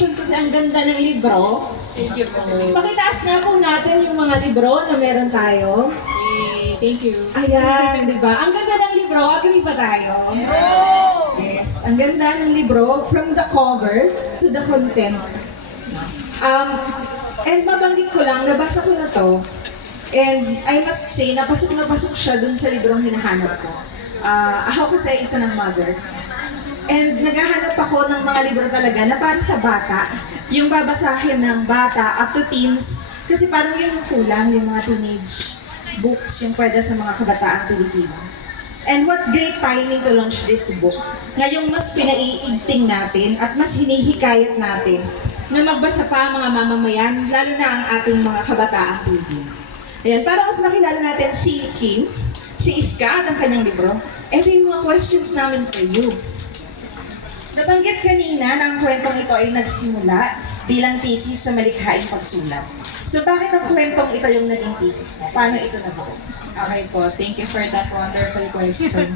Congratulations kasi ang ganda ng libro. Thank you po. Pakitaas nga po natin yung mga libro na meron tayo. Thank you. Ayan, di ba? Ang ganda ng libro. Agree ba tayo? Yes. Ang ganda ng libro from the cover to the content. And mabanggit ko lang, nabasa ko na to. And I must say, napasok na pasok siya dun sa librong hinahanap ko. Ako kasi isa ng mother. And naghahanap ako ng mga libro talaga na para sa bata. Yung babasahin ng bata up to teens. Kasi parang yun yung kulang, yung mga teenage books, yung pwede sa mga kabataang Pilipino. And what great timing to launch this book. Ngayong mas pinaiigting natin at mas hinihikayat natin na magbasa pa ang mga mamamayan, lalo na ang ating mga kabataang Pilipino. Ayan, para mas makilala natin si Kim, si Iska at ang kanyang libro, ito yung mga questions namin for you. Nabanggit kanina na ang kwentong ito ay nagsimula bilang thesis sa malikhaing pagsulat. So bakit ang kwentong ito yung naging thesis mo? Paano ito nabuo? Okay po, thank you for that wonderful question.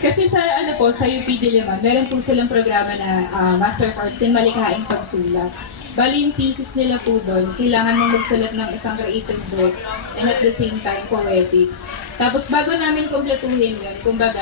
Kasi sa sa UP Diliman, meron po silang programa na Master of Arts in Malikhaing Pagsulat. Bali yung thesis nila po doon, kailangan mong magsulat ng isang creative book and at the same time poetics. Tapos bago namin kumpletuhin yun, kumbaga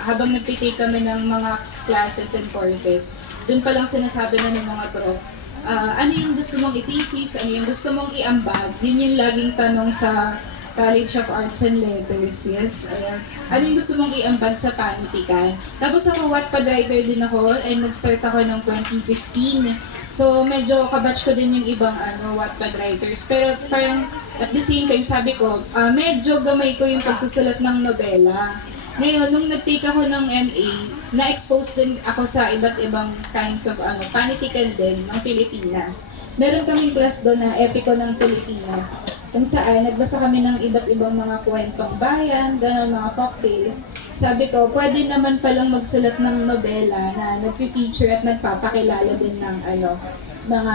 habang nagtitake kami ng mga classes and courses, doon pa lang sinasabi na ng mga prof, ano yung gusto mong i-thesis, ano yung gusto mong i-ambag, yun yung laging tanong sa College of Arts and Letters, yes. Ayan. Ano yung gusto mong i-ambag sa panitikan? Tapos ako, Wattpad writer din ako and nag-start ako ng 2015. So, medyo kabatch ko din yung ibang Wattpad writers. Pero parang at the same time, sabi ko, medyo gamay ko yung pagsusulat ng nobela. Ngayon, nung nag-take ako ng MA, na-expose din ako sa iba't ibang kinds of panitikan din ng Pilipinas. Meron kaming class doon na Epiko ng Pilipinas, kung saan nagbasa kami ng iba't ibang mga kwentong bayan, gano'n mga folktales. Sabi ko, pwede naman palang magsulat ng nobela na nag-feature at nagpapakilala din ng mga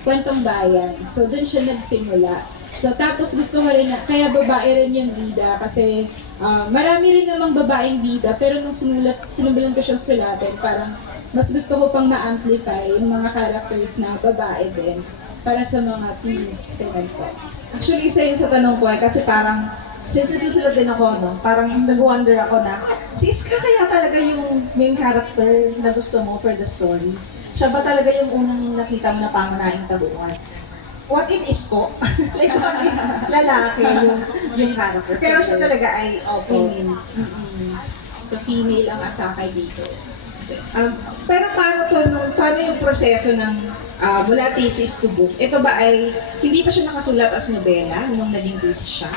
kwentong bayan. So, doon siya nagsimula. So, tapos gusto ko rin kaya babae rin yung bida kasi marami rin namang babaeng bida, pero nung sinubulan ko siya sulatin, parang mas gusto ko pang ma-amplify yung mga characters na babae din para sa mga teens. Ganun po. Actually, isa yun sa tanong ko kasi parang, since nagsusulat din ako, parang nag-wonder ako na, si Iska kaya talaga yung main character na gusto mo for the story? Siya ba talaga yung unang nakita mo na pangunahing tabuhan? What if Isko? Like, what if lalaki yung character? Pero siya talaga ay female. So, female ang atake dito. Pero paano yung proseso ng mula thesis to book? Ito ba ay, hindi pa siya nakasulat as nobela nung naging thesis siya?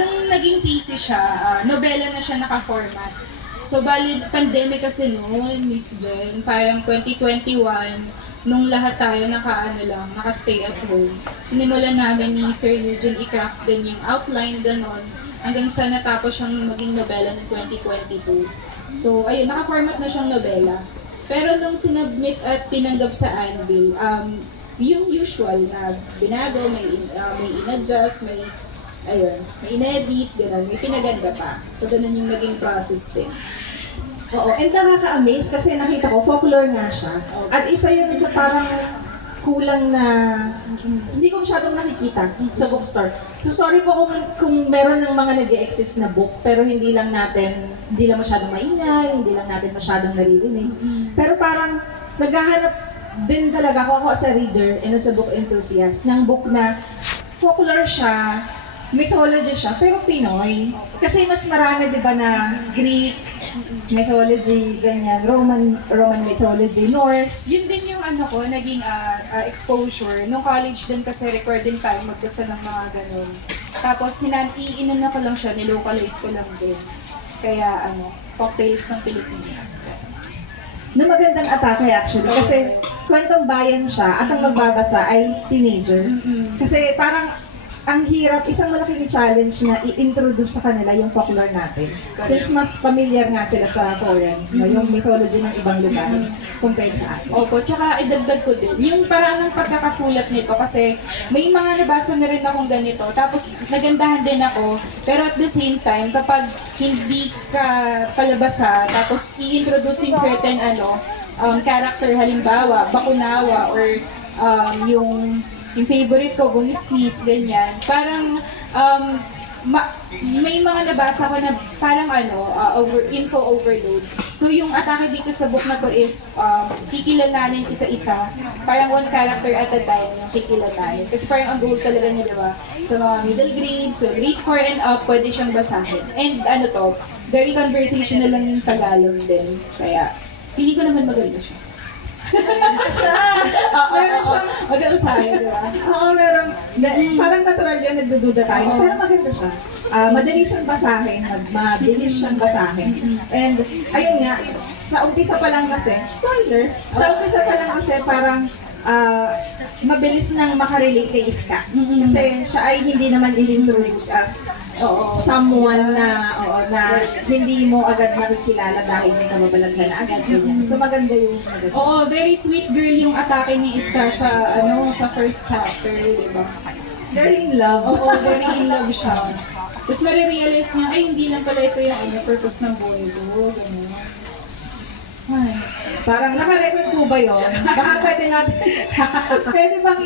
Nung naging thesis siya, nobela na siya naka-format. So, bali, pandemic kasi noon, Miss Jen, parang 2021, nung lahat tayo naka-stay at home, sinimulan namin ni Sir Eugene i-craft din yung outline, ganon, hanggang sa natapos siyang maging nobela ng 2022. So, ayun, naka-format na siyang nobela. Pero nung sinubmit at tinanggap sa Anvil, yung usual na binago, may in-adjust, may in-edit, gano'n, may pinaganda pa. So, gano'n yung naging process din. Oo, and nakaka-amaze kasi nakita ko, folklore nga siya. At isa yun sa parang kulang na, hindi ko masyadong nakikita sa bookstore. So sorry po kung meron ng mga nag-e-exist na book, pero hindi lang masyadong maingay, hindi lang natin masyadong naririnig. Pero parang naghahanap din talaga ako as a reader and as a book enthusiast ng book na folklore siya, mythology siya, pero Pinoy. Kasi mas marami, di ba, na Greek mythology, ganyan, Roman mythology, Norse. Yun din yung naging exposure. Nung college din kasi required din tayo magbasa ng mga ganun. Tapos iinan na ko lang siya, nilocalize ko lang din. Kaya folktales ng Pilipinas. Na magandang atake actually, kasi kwentong bayan siya at ang magbabasa ay teenager. Kasi parang ang hirap, isang malaking challenge na i-introduce sa kanila yung folklore natin. Since mas familiar nga sila sa foreign, yung mythology ng ibang lugar compared sa atin. Opo, tsaka idagdag ko din, yung paraan ng pagkakasulat nito kasi may mga nabasa na rin akong ganito, tapos nagandahan din ako, pero at the same time, kapag hindi ka palabasa, tapos i-introduce yung certain character, halimbawa, Bakunawa, or yung favorite ko, Bumismis, ganyan. Parang, may mga nabasa ko na parang info overload. So yung atake dito sa book na to is kikilalanin isa-isa. Parang one character at a time yung kikilalanin. Kasi parang ang goal talaga nila ba sa mga middle grade, so grade 4 and up, pwede siyang basahin. And very conversational lang yung Tagalog din. Kaya, pili ko naman maganda siya. Maganda siya. Meron siyang, Maganda sa'yo, di ba? oo, meron. Parang natural yun, nagdududa tayo. Pero maganda siya. Madali siyang basahin, mabilis siyang basahin. And, ayun nga, sa umpisa pa lang kasi, spoiler, sa umpisa pa lang kasi parang mabilis nang makarelate kay Iska. Kasi siya ay hindi naman in-introduce as someone na hindi mo agad makikilala dahil may kababalaghan na agad. So maganda yung maganda. Oo, very sweet girl yung atake ni Iska sa first chapter, di ba? Very in love. Oo, very in love siya. Tapos marirealize niya, ay hindi lang pala ito yung purpose ng buhay ko. Ganun. Ay. Parang naka-record po ba yun? Baka pwede natin, pwede bang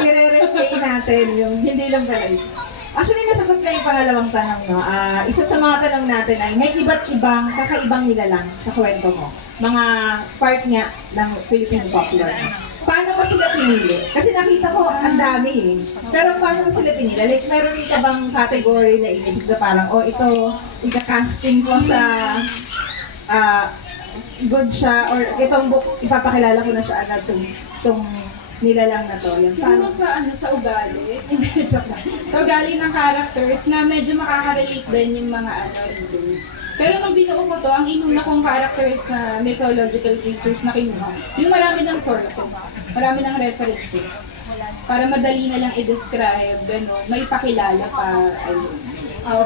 i-re-replay natin yung hindi lang pala ito? Actually, nasagot na yung pangalawang tanong, no? Isa sa mga tanong natin ay may iba't ibang kakaibang nilalang sa kwento mo. Mga part nga ng Philippine folklore. Paano mo sila pinili? Kasi nakita ko ang dami eh. Pero paano mo sila pinili? Like, meron ka bang category na inisip na parang, ito, ika-casting ko sa good siya, or itong book, ipapakilala ko na siya agad itong nilalang na to. Yan. Siguro sa ugali, hindi, joke lang. Sa ugali ng characters na medyo makaka-relate din yung mga readers. Pero nung binuo ko to, ang inuna kong characters na mythological creatures na kinuha, yung marami ng sources, marami ng references. Para madali na lang i-describe, gano'n, may pakilala pa, ayun.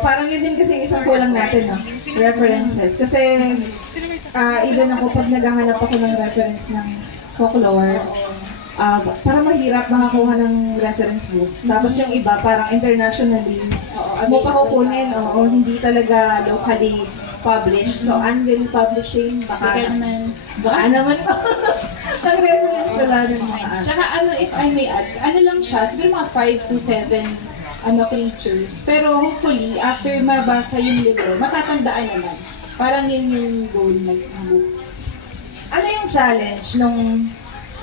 Parang yun din kasi yung isang kulang natin, no? References. Kasi, even ako, pag naghahanap ako ng reference ng folklore, parang mahirap makakuha ng reference books. Tapos yung iba, parang internationally, mo pa kukunin, hindi talaga locally published. So, Anvil Publishing, baka naman ang reference wala ng mga Tsaka if I may add, lang siya, siguro mga 5 to 7 creatures. Pero hopefully, after mabasa yung libro, matatandaan naman. Parang yun yung goal ng book. Ano yung challenge nung,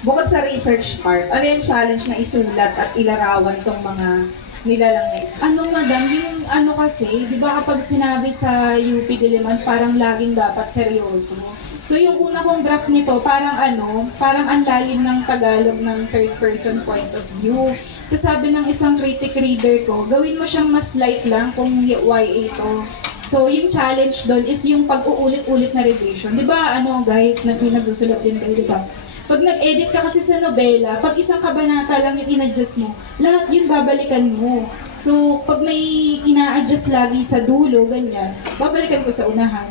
bukod sa research part, ano yung challenge na isulat at ilarawan tong mga nilalang na ito? Madam, yung kasi, di ba kapag sinabi sa UP Diliman, parang laging dapat seryoso. So yung una kong draft nito, parang ang lalim ng Tagalog ng third person point of view. Tapos sabi ng isang critic reader ko, gawin mo siyang mas light lang kung YA to. So yung challenge doon is yung pag-uulit-ulit na revision. Di ba guys, nagsusulat din kayo, di ba? Pag nag-edit ka kasi sa nobela, pag isang kabanata lang yung in-adjust mo, lahat yun babalikan mo. So pag may ina-adjust lagi sa dulo, ganyan, babalikan ko sa unahan.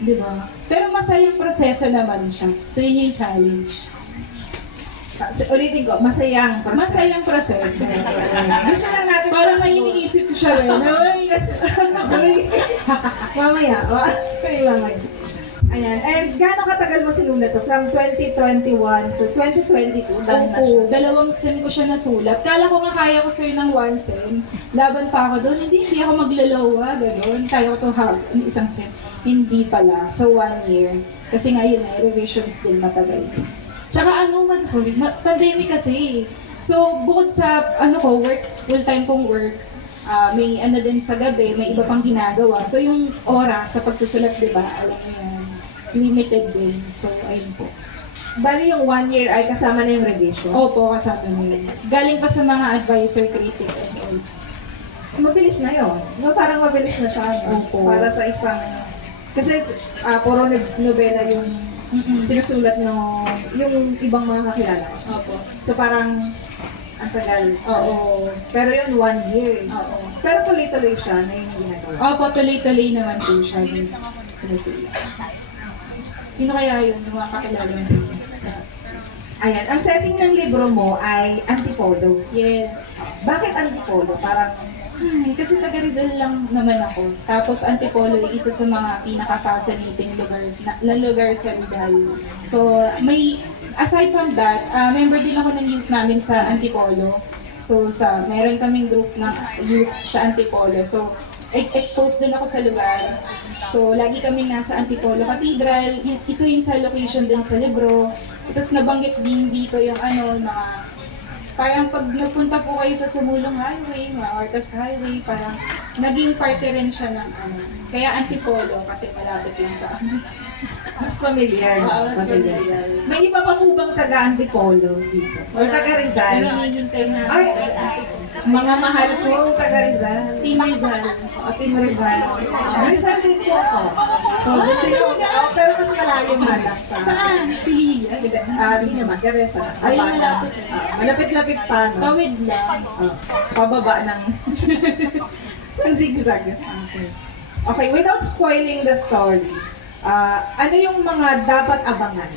Di ba? Pero masayang proseso naman siya. So yun yung challenge. Ulitin ko, masayang proseso. Masayang proseso. Gusto lang natin. Parang may iniisip ko siya rin. Mamaya. Ayan. And gaano katagal mo sinulat to? From 2021 to 2022? Opo, 2 sem ko siya nasulat. Kala ko nga kaya ko sir ng 1 sem. Laban pa ako doon. Hindi ako maglalawa. Gano'n. Kaya ko to have 1 sem. Hindi pala. So 1 year. Kasi ngayon revisions din matagal. Tsaka pandemic kasi. So, bukod sa work, full-time kong work, may din sa gabi, may iba pang ginagawa. So, yung oras sa pagsusulat, di ba, alam mo yan, limited din. So, ayun po. Bali yung 1 year ay kasama na yung revision? Opo, kasama na yun. Galing pa sa mga advisor, critic, and all. Mabilis na yun. No, parang mabilis na siya. Opo. Para sa isang... Kasi puro nobela yung sinusulat yung ibang mga kakilala. Opo. So parang ang tagal. Oo. Pero yun, 1 year. Oo. Pero tuloy-tuloy siya na yung ginagawa. Opo, tuloy-tuloy naman po siya yung sinusulat. Sino kaya yun, yung mga kakilala natin? Ayan, ang setting ng libro mo ay Antipolo. Yes. Bakit Antipolo? Parang Ay, kasi taga Rizal lang naman ako. Tapos Antipolo ay isa sa mga pinaka-fascinating lugar sa Rizal. So, aside from that, member din ako ng youth namin sa Antipolo. So, meron kaming group ng youth sa Antipolo. So, exposed din ako sa lugar. So, lagi kaming nasa Antipolo Cathedral. Isa yun sa location din sa libro. Tapos nabanggit din dito yung mga parang pag nagpunta po kayo sa Sumulong Highway, mga Orcas Highway, parang naging parte rin siya ng Kaya Antipolo kasi malapit lang sa amin. Mas familiar. Mas familiar. May iba pa po bang taga-Antipolo dito? Or taga-Rizal? Yung hinihintay na Ay, Antipolo. mga mahal ko, taga-Rizal. Team Rizal. Team Rizal. Rizal din po ako. So, dito yung, pero mas malayo man lang sa... Saan? Pililia? Di naman, Garesa. Ay, malapit. Malapit-lapit pa, no? Tawid lang. Pababa ng... ng zigzag. Okay, without spoiling the story, ano yung mga dapat abangan?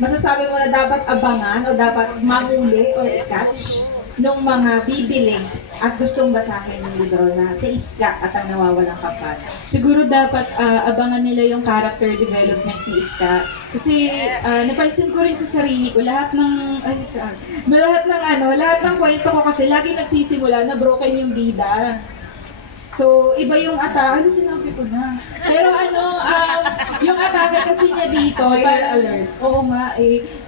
Masasabi mo na dapat abangan o dapat mahuli or i-catch nung mga bibili at gustong basahin ng libro na si Iska at ang nawawalang kampana? Siguro dapat abangan nila yung character development ni Iska. Kasi napansin ko rin sa sarili ko, lahat ng kwento ko kasi lagi nagsisimula na broken yung bida. So, iba yung atake. Sinabi ko na. Pero yung atake kasi niya dito, parang, alert. Oo nga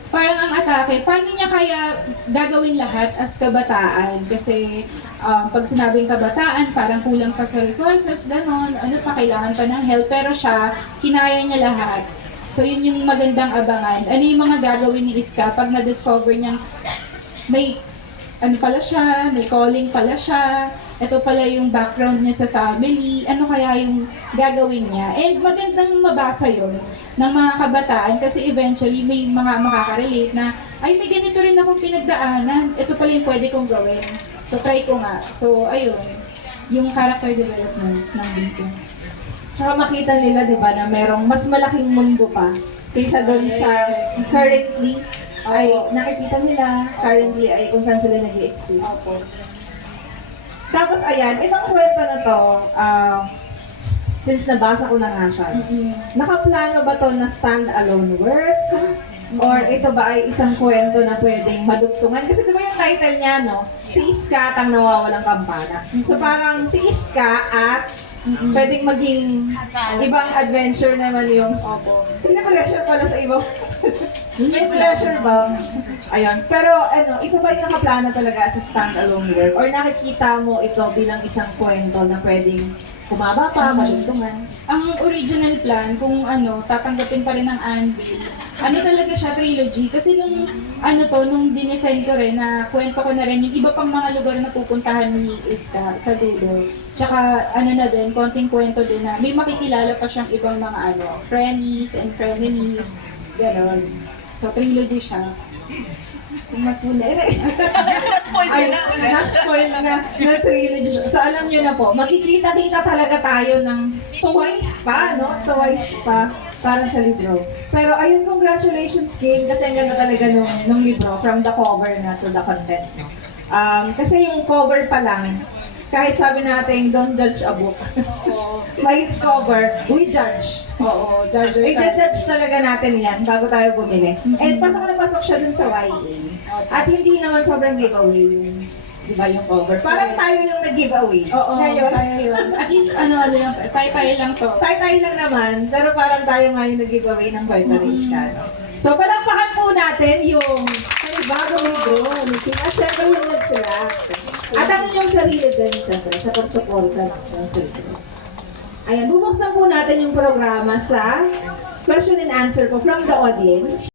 parang ang atake, paano niya kaya gagawin lahat as kabataan? Kasi pag sinabing kabataan, parang kulang pa sa resources, ganon, kailangan pa ng help. Pero siya, kinaya niya lahat. So, yun yung magandang abangan. Ano yung mga gagawin ni Iska pag na-discover niyang may pala siya, may calling pala siya, ito pala yung background niya sa family, ano kaya yung gagawin niya. And magandang mabasa yon ng mga kabataan kasi eventually may mga makaka-relate na, ay may ganito rin akong pinagdaanan, ito pala yung pwede kong gawin. So try ko nga. So ayun, yung character development ng dito. Tsaka makita nila, di ba, na merong mas malaking mundo pa kaysa doon sa currently ay nakikita nila currently ay kung saan sila nag-i-exist. Opo. Tapos ayan, itong kwento na to, since nabasa ko na nga siya, nakaplano ba to na stand-alone work? Or ito ba ay isang kwento na pwedeng madugtungan? Kasi di ba yung title niya, no? Si Iska at ang nawawalang kampana. So parang si Iska at pwedeng maging ibang adventure naman yung... Opo. Pinapressure pala sa ibang... Yun yung pressure ba? Ayun. Pero ito ba yung nakaplano talaga as a stand-alone work? Or nakikita mo ito bilang isang kwento na pwedeng kumaba pa, maluntungan? Ang original plan, kung tatanggapin pa rin ng Anvil, talaga siya, trilogy. Kasi nung dinefend ko rin, na kwento ko na rin yung iba pang mga lugar na pupuntahan ni Iska sa dulo. Tsaka, na din, konting kwento din na may makikilala pa siyang ibang mga friendies and frenemies, gano'n. So, trilogy siya. Mas huli. Ay, na-spoil na trilogy siya. So, alam nyo na po, magkikita-kita talaga tayo ng twice pa, no? Twice pa para sa libro. Pero ayun, congratulations, Kim, kasi ang ganda talaga nung libro, from the cover na to the content. Kasi yung cover pa lang, kahit sabi natin, don't judge a book. By its cover, we judge. Oo, judge. I-judge talaga natin yan bago tayo bumili. And pasok na pasok siya dun sa YA. At hindi naman sobrang giveaway yung, di ba, yung cover. Parang tayo yung nag-giveaway. Oo, Ngayon, tayo yun. At least, lang, tayo lang to. tayo lang naman, pero parang tayo nga yung nag-giveaway ng Vitamins ka. No? So, palakpakan po natin yung bagong libro ni Kim. At syempre yung nagsulat. At ang inyong sarili din, syempre, sa pagsuporta ng sarili. Ayan, bubuksan po natin yung programa sa question and answer po from the audience.